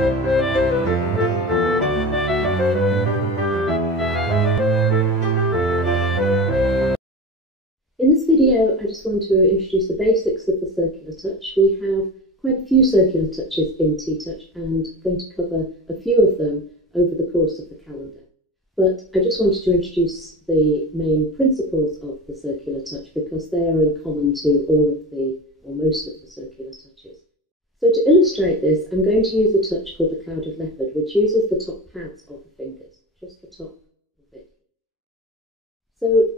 In this video, I just want to introduce the basics of the circular touch. We have quite a few circular touches in TTouch, and I'm going to cover a few of them over the course of the calendar. But I just wanted to introduce the main principles of the circular touch because they are in common to all of the, or most of the circular touches. So to illustrate this, I'm going to use a touch called the Clouded Leopard, which uses the top pads of the fingers, just the top of it. So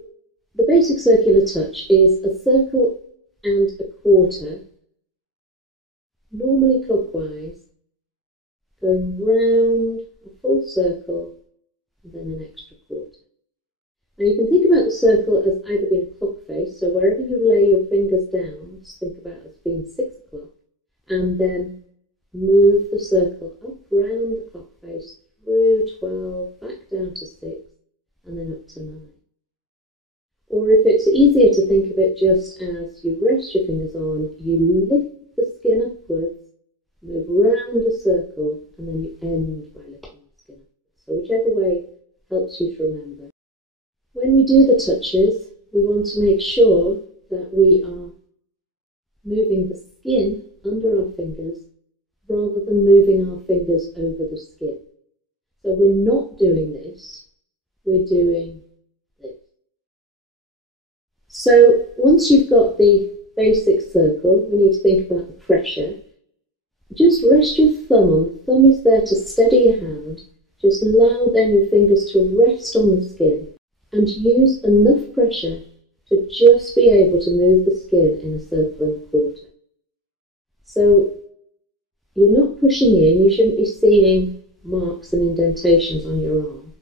the basic circular touch is a circle and a quarter, normally clockwise, going round a full circle and then an extra quarter. Now you can think about the circle as either being clock face, so wherever you lay your fingers down, just think about it as being 6 o'clock, and then move the circle up round the clock face through 12, back down to 6, and then up to 9. Or if it's easier to think of it just as you rest your fingers on, you lift the skin upwards, move round a circle, and then you end by lifting the skin upwards. So whichever way helps you to remember. When we do the touches, we want to make sure that we are moving the skin under our fingers rather than moving our fingers over the skin. So we're not doing this, we're doing this. So once you've got the basic circle, we need to think about the pressure. Just rest your thumb on. The thumb is there to steady your hand. Just allow then your fingers to rest on the skin and use enough pressure to just be able to move the skin in a circle and a quarter. So you're not pushing in, you shouldn't be seeing marks and indentations on your arm.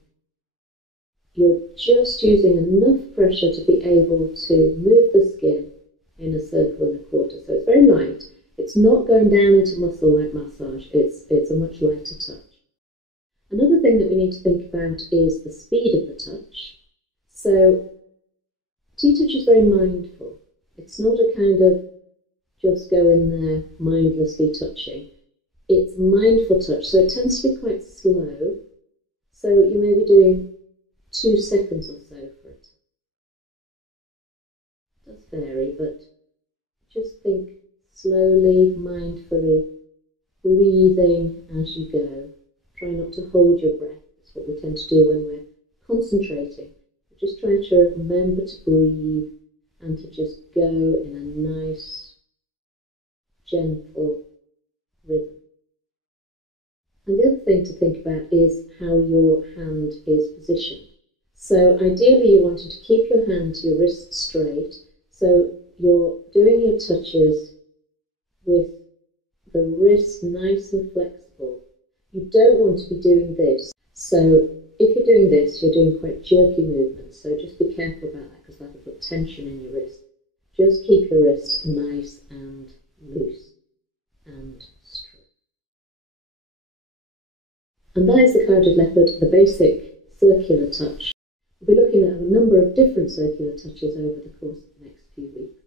You're just using enough pressure to be able to move the skin in a circle and a quarter. So it's very light. It's not going down into muscle like massage. It's a much lighter touch. Another thing that we need to think about is the speed of the touch. So TTouch is very mindful. It's not a kind of just go in there mindlessly touching. It's mindful touch, so it tends to be quite slow. So you may be doing 2 seconds or so for it. It does vary, but just think slowly, mindfully, breathing as you go. Try not to hold your breath. That's what we tend to do when we're concentrating. Just try to remember to breathe and to just go in a nice, gentle rhythm. And the other thing to think about is how your hand is positioned. So ideally you're wanting to keep your hand to your wrist straight, so you're doing your touches with the wrist nice and flexible. You don't want to be doing this. So if you're doing this, you're doing quite jerky movements, so just be careful about that because that'll put tension in your wrist. Just keep your wrist nice and loose and straight. And that is the Clouded Leopard, the basic circular touch. We'll be looking at a number of different circular touches over the course of the next few weeks.